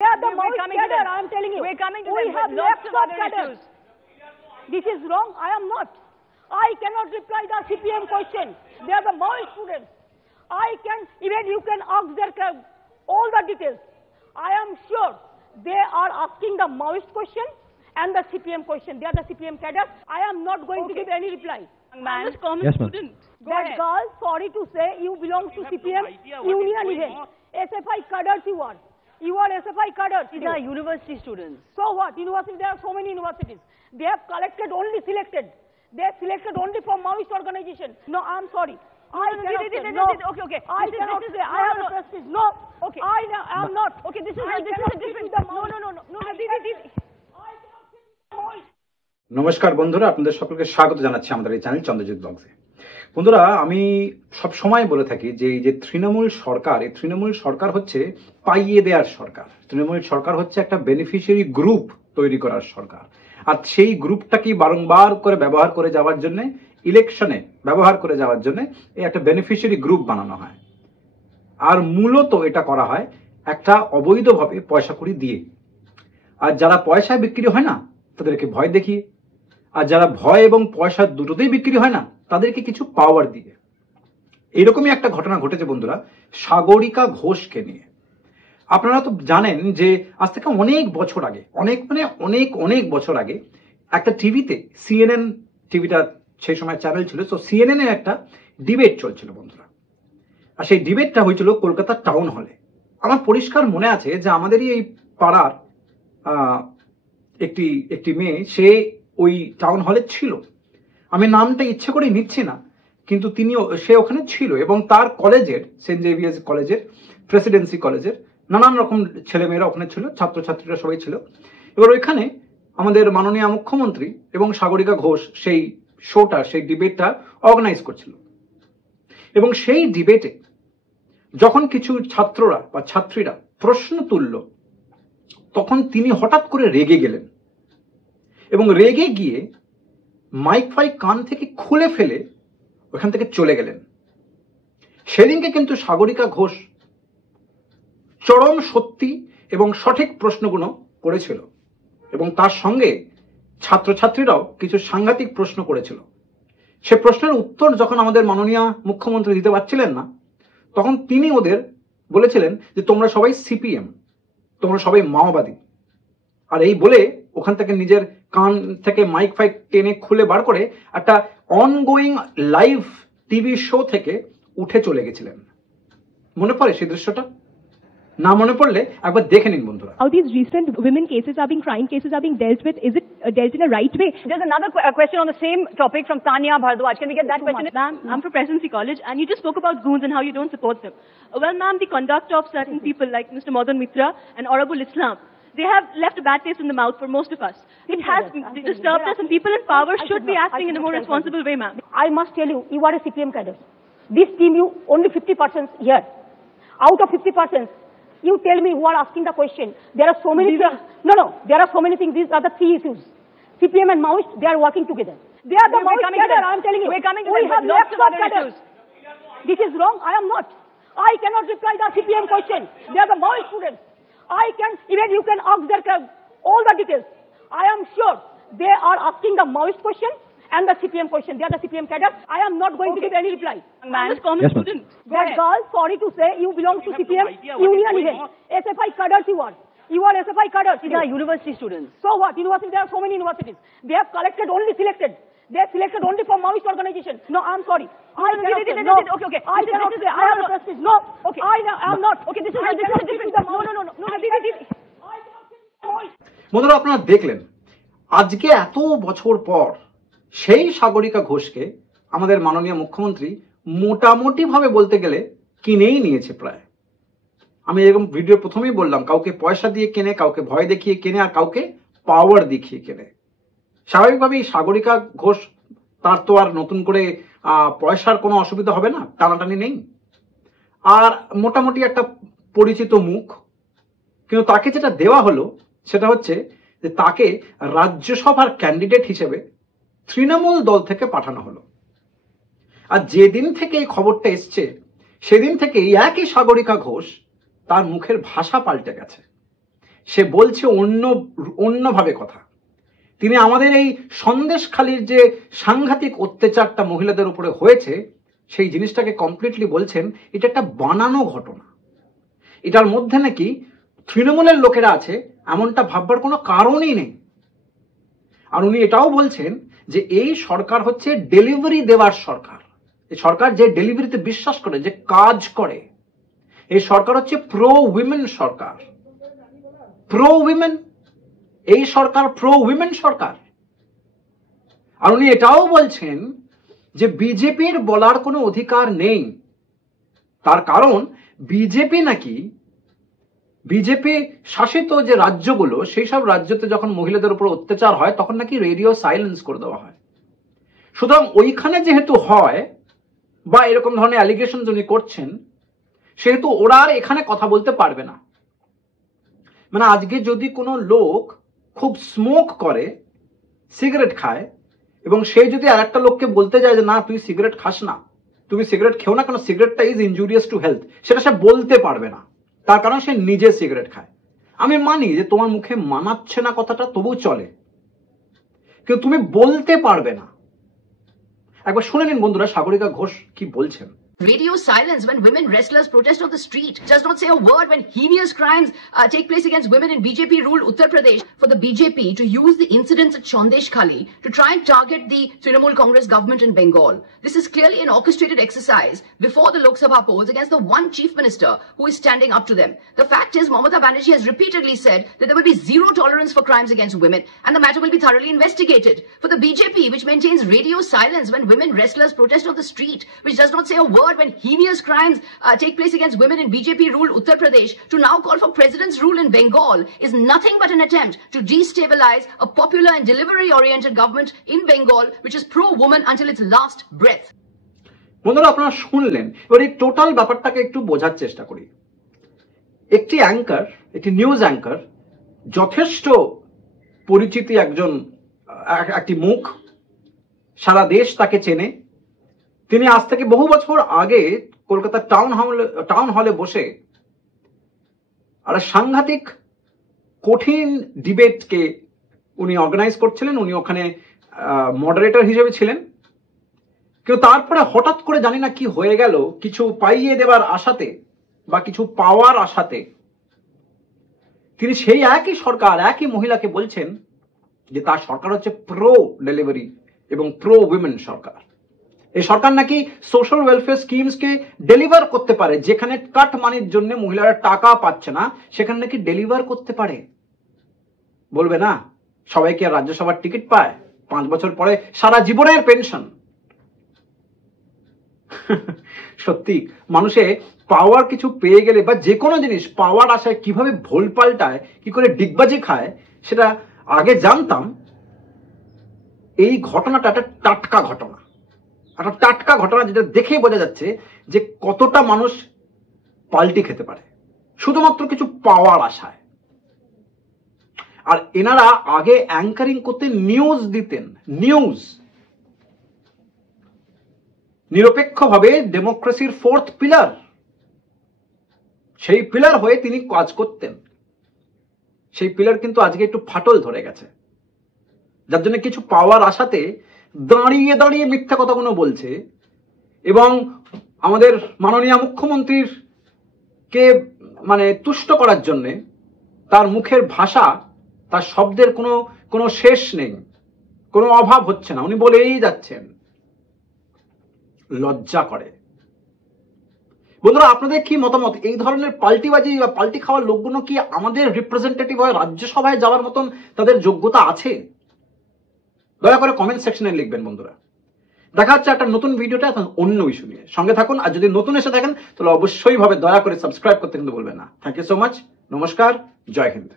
They are the most cadre, I am telling you. We're coming to we them have with lots of other cadres. issues. This is wrong. I am not. I cannot reply the CPM question. They are the Maoist students. I can, even you can ask their all the details. I am sure they are asking the Maoist question and the CPM question. They are the CPM cadres. I am not going to give any reply. Man, common Yes, student. Go That ahead. girl, sorry to say, you belong to CPM union event. SFI cadres you are. You are SFI cadres. These are university students. So what? University, there are so many universities. They have collected only selected. They have selected only from Maoist organization. No, I'm sorry. Okay. I cannot say. I have a prestige. No. Okay. I am not. Okay, this is I a cannot different. sit with the No. Maoist. I cannot sit with the Maoist. নমস্কার বন্ধুরা, আপনাদের সকলকে স্বাগত জানাচ্ছি আমাদের এই channel Chandrajit ব্লগসে। বন্ধুরা, আমি সব সময় বলে থাকি যে এই যে তৃণমূল সরকার, এই তৃণমূল সরকার হচ্ছে পাইয়ে দেওয়ার সরকার। তৃণমূল সরকার হচ্ছে একটা বেনিফিশিয়ারি গ্রুপ তৈরি করার সরকার, আর সেই গ্রুপটাকে বারংবার করে ব্যবহার করে যাওয়ার জন্য, ইলেকশনে ব্যবহার করে যাওয়ার জন্য এই একটা বেনিফিশিয়ারি গ্রুপ বানানো হয়। আর মূলত এটা করা হয় একটা অবৈধভাবে পয়সা কড়ি দিয়ে। আর যারা পয়সা বিক্রি হয় না তাদেরকে ভয় দেখিয়ে, আর যারা ভয় এবং পয়সা দুটোতেই বিক্রি হয় না তাদেরকে কিছু পাওয়ার দিয়ে। এরকমই একটা ঘটনা ঘটেছে বন্ধুরা সাগরিকা ঘোষকে নিয়ে। আপনারা তো জানেন যে আজ থেকে অনেক বছর আগে, অনেক বছর আগে একটা টিভিতে, CNN টিভিটা সেই সময় চ্যানেল ছিল, তো CNN এর একটা ডিবেট চলছিল বন্ধুরা। আর সেই ডিবেটটা হয়েছিল কলকাতা টাউন হলে। আমার পরিষ্কার মনে আছে যে আমাদেরই এই পাড়ার একটি মেয়ে, সে ওই টাউন হলে ছিল। আমি নামটা ইচ্ছে করে নিচ্ছি না, কিন্তু সে ওখানে ছিল এবং তার কলেজের, সেন্ট জেভিয়ার্স কলেজের, প্রেসিডেন্সি কলেজের নানান রকম ছেলেমেয়েরা ওখানে ছিল, ছাত্রছাত্রীরা সবাই ছিল। এবার ওইখানে আমাদের মাননীয় মুখ্যমন্ত্রী এবং সাগরিকা ঘোষ সেই শোটা, সেই ডিবেটটা অর্গানাইজ করছিল। এবং সেই ডিবেটে যখন কিছু ছাত্ররা বা ছাত্রীরা প্রশ্ন তুলল, তখন তিনি হঠাৎ করে রেগে গেলেন এবং রেগে গিয়ে মাইক ফাইক কান থেকে খুলে ফেলে ওখান থেকে চলে গেলেন। সেদিনকে কিন্তু সাগরিকা ঘোষ চরম সত্যি এবং সঠিক প্রশ্নগুলো করেছিল এবং তার সঙ্গে ছাত্রছাত্রীরাও কিছু সাংঘাতিক প্রশ্ন করেছিল। সে প্রশ্নের উত্তর যখন আমাদের মাননীয় মুখ্যমন্ত্রী দিতে পারছিলেন না, তখন তিনি ওদের বলেছিলেন যে তোমরা সবাই CPM, তোমরা সবাই মাওবাদী। আর এই বলে ওখান থেকে নিজের কান থেকে মাইক ফাইক টেনে খুলে বার করে একটা অনগোয়িং লাইভ টিভি শো থেকে উঠে চলে গেছিলেন। মনে পড়ে সেই দৃশ্যটা? না মনে পড়লে একবার দেখে নিন বন্ধুরা। How these recent women cases are being, crime cases are being dealt with, is it dealt in a right way? There's another question on the same topic from Tanya Bhardwaj. Can we get that question? Ma'am, I'm from Presidency College, and you just spoke about goons and how you don't support them. Well, ma'am, the conduct of certain people like Mr. Madan Mitra and Aurabul Islam, they have left a bad taste in the mouth for most of us. It has disturbed us, and people in power should be acting in a more responsible way, ma'am. I must tell you, you are a CPM cadre. This team, you only 50% here. Out of 50%, you tell me who are asking the question. There are so many things. There are so many things. These are the three issues. CPM and Maoist, they are working together. They are the Maoist cadre, I am telling you. We're coming to we them have with lots of other cadres. issues. This is wrong. I am not. I cannot reply the CPM question. They are the Maoist students. I can, even you can ask their all the details. I am sure they are asking the Maoist question and the CPM question. They are the CPM cadres. I am not going to give any reply. Man, common Yes, ma'am. student. Go That ahead. girl, sorry to say, you belong to CPM union event. SFI cadres you are. You are SFI cadres. These are university students. So what? University, there are so many universities. They have collected only selected. They have selected only from Maoist organization. No, I'm sorry. I cannot say. No. Okay. I cannot say. I have a prestige. No. Okay. I am not. Okay, this is I a cannot sit different. with the No. I cannot sit with the Maoist. বন্ধুরা, আপনারা দেখলেন আজকে এত বছর পর সেই সাগরিকা ঘোষকে আমাদের মাননীয় মুখ্যমন্ত্রী মোটামুটি ভাবে বলতে গেলে কিনেই নিয়েছে প্রায়। আমি এরকম ভিডিও প্রথমেই বললাম, কাউকে পয়সা দিয়ে কেনে, কাউকে ভয় দেখিয়ে কেনে, আর কাউকে পাওয়ার দেখিয়ে কেনে। স্বাভাবিকভাবেই সাগরিকা ঘোষ, তার তো আর নতুন করে পয়সার কোনো অসুবিধা হবে না, টানাটানি নেই, আর মোটামুটি একটা পরিচিত মুখ। কিন্তু তাকে যেটা দেওয়া হলো সেটা হচ্ছে যে তাকে রাজ্যসভার ক্যান্ডিডেট হিসেবে তৃণমূল দল থেকে পাঠানো হলো। আর যেদিন থেকে এই খবরটা এসছে সেদিন থেকে একই সাগরিকা ঘোষ তার মুখের ভাষা পাল্টে গেছে। সে বলছে অন্যভাবে কথা। তিনি আমাদের এই সন্দেশখালির যে সাংঘাতিক অত্যাচারটা মহিলাদের উপরে হয়েছে সেই জিনিসটাকে কমপ্লিটলি বলছেন এটা একটা বানানো ঘটনা, এটার মধ্যে নাকি তৃণমূলের লোকেরা আছে এমনটা ভাববার কোনো কারণই নেই। আর উনি এটাও বলছেন যে এই সরকার হচ্ছে ডেলিভারি দেওয়ার সরকার, এই সরকার যে ডেলিভারিতে বিশ্বাস করে, যে কাজ করে, এই সরকার হচ্ছে প্রো উইমেন সরকার। প্রো উইমেন, এই সরকার প্রো উইমেন সরকার। আর উনি এটাও বলছেন যে বিজেপির বলার কোনো অধিকার নেই, তার কারণ বিজেপি শাসিত যে রাজ্যগুলো সেই সব রাজ্যতে যখন মহিলাদের উপর অত্যাচার হয় তখন নাকি রেডিও সাইলেন্স করে দেওয়া হয়। সুতরাং ওইখানে যেহেতু হয় বা এরকম ধরনের অ্যালিগেশন উনি করছেন, সেহেতু ওরা আর এখানে কথা বলতে পারবে না। মানে আজকে যদি কোনো লোক খুব স্মোক করে, সিগারেট খায়, এবং সে যদি আর একটা লোককে বলতে যায় যে না তুই সিগারেট খাস না, তুমি সিগারেট খেও না, কারণ সিগারেটটা ইজ ইনজুরিয়াস টু হেলথ, সেটা সে বলতে পারবে না, তার কারণ সে নিজে সিগারেট খায়। আমি মানি যে তোমার মুখে মানাচ্ছে না কথাটা, তবু চলে, কিন্তু তুমি বলতে পারবে না। একবার শুনে নিন বন্ধুরা সাগরিকা ঘোষ কি বলছেন। Radio silence when women wrestlers protest on the street. Does not say a word when heinous crimes take place against women in BJP-ruled Uttar Pradesh. For the BJP to use the incidents at Sandeshkhali to try and target the Trinamool Congress government in Bengal. This is clearly an orchestrated exercise before the Lok Sabha polls against the one chief minister who is standing up to them. The fact is, Mamata Banerjee has repeatedly said that there will be zero tolerance for crimes against women and the matter will be thoroughly investigated. For the BJP, which maintains radio silence when women wrestlers protest on the street, which does not say a word when heinous crimes take place against women in BJP-ruled Uttar Pradesh, to now call for president's rule in Bengal is nothing but an attempt to destabilize a popular and delivery-oriented government in Bengal, which is pro-woman until its last breath. বন্ধুরা আপনারা শুনলেন, এবার এই total ব্যাপারটাকে একটু বোঝার চেষ্টা করি। একটি অ্যাঙ্কার, একটি নিউজ অ্যাঙ্কার, যথেষ্ট পরিচিতি একটি মুখ, সারা দেশ তাকে চেনে। তিনি আজ থেকে বহু বছর আগে কলকাতার টাউন হলে বসে একটা সাংঘাতিক কঠিন ডিবেটকে উনি অর্গানাইজ করছিলেন, উনি ওখানে মডারেটর হিসেবে ছিলেন। কিন্তু তারপরে হঠাৎ করে জানি না কি হয়ে গেল, কিছু পাইয়ে দেওয়ার আশাতে বা কিছু পাওয়ার আশাতে তিনি সেই একই সরকার, একই মহিলাকে বলছেন যে তার সরকার হচ্ছে প্রো ডেলিভারি এবং প্রো উইমেন সরকার। এই সরকার নাকি সোশ্যাল ওয়েলফেয়ার স্কিমসকে ডেলিভার করতে পারে, যেখানে কাট মানির জন্য মহিলারা টাকা পাচ্ছে না সেখানে নাকি ডেলিভার করতে পারে। বলবে না সবাইকে রাজ্যসভার টিকিট পায়, 5 বছর পরে সারা জীবনের পেনশন। সত্যি মানুষে পাওয়ার কিছু পেয়ে গেলে বা যে কোনো জিনিস পাওয়ার আশায় কিভাবে ভোল পাল্টায়, কি করে ডিগবাজি খায়, সেটা আগে জানতাম। এই ঘটনাটা একটা টাটকা ঘটনা, যেটা দেখেই বোঝা যাচ্ছে যে কতটা মানুষ পাল্টি খেতে পারে শুধুমাত্র কিছু পাওয়ার আশায়। আর এনারা আগে অ্যাঙ্কারিং করতে নিউজ দিতেন, নিউজ নিরপেক্ষভাবে ডেমোক্রেসির 4th পিলার, সেই পিলার হয়ে তিনি কাজ করতেন। সেই পিলার কিন্তু আজকে একটু ফাটল ধরে গেছে, যার জন্য কিছু পাওয়ার আশাতে দাঁড়িয়ে দাঁড়িয়ে মিথ্যা কথাগুলো বলছে এবং আমাদের মাননীয় মুখ্যমন্ত্রীর কে তুষ্ট করার জন্য তার মুখের ভাষা, তার শব্দের কোনো শেষ নেই, কোনো অভাব হচ্ছে না, উনি বলেই যাচ্ছেন। লজ্জা করে। বন্ধুরা আপনাদের কি মতামত? এই ধরনের পাল্টিবাজি বা পাল্টি খাওয়ার লোকগুলো কি আমাদের রিপ্রেজেন্টেটিভ হয়ে রাজ্যসভায় যাওয়ার মতন তাদের যোগ্যতা আছে? দয়া করে কমেন্ট সেকশনে লিখবেন বন্ধুরা। দেখা হচ্ছে একটা নতুন ভিডিওটা এখন অন্য ইস্যু নিয়ে। সঙ্গে থাকুন, আর যদি নতুন এসে থাকেন তাহলে অবশ্যই ভাবে দয়া করে সাবস্ক্রাইব করতে কিন্তু বলবেন না। Thank you so much. নমস্কার, জয় হিন্দ।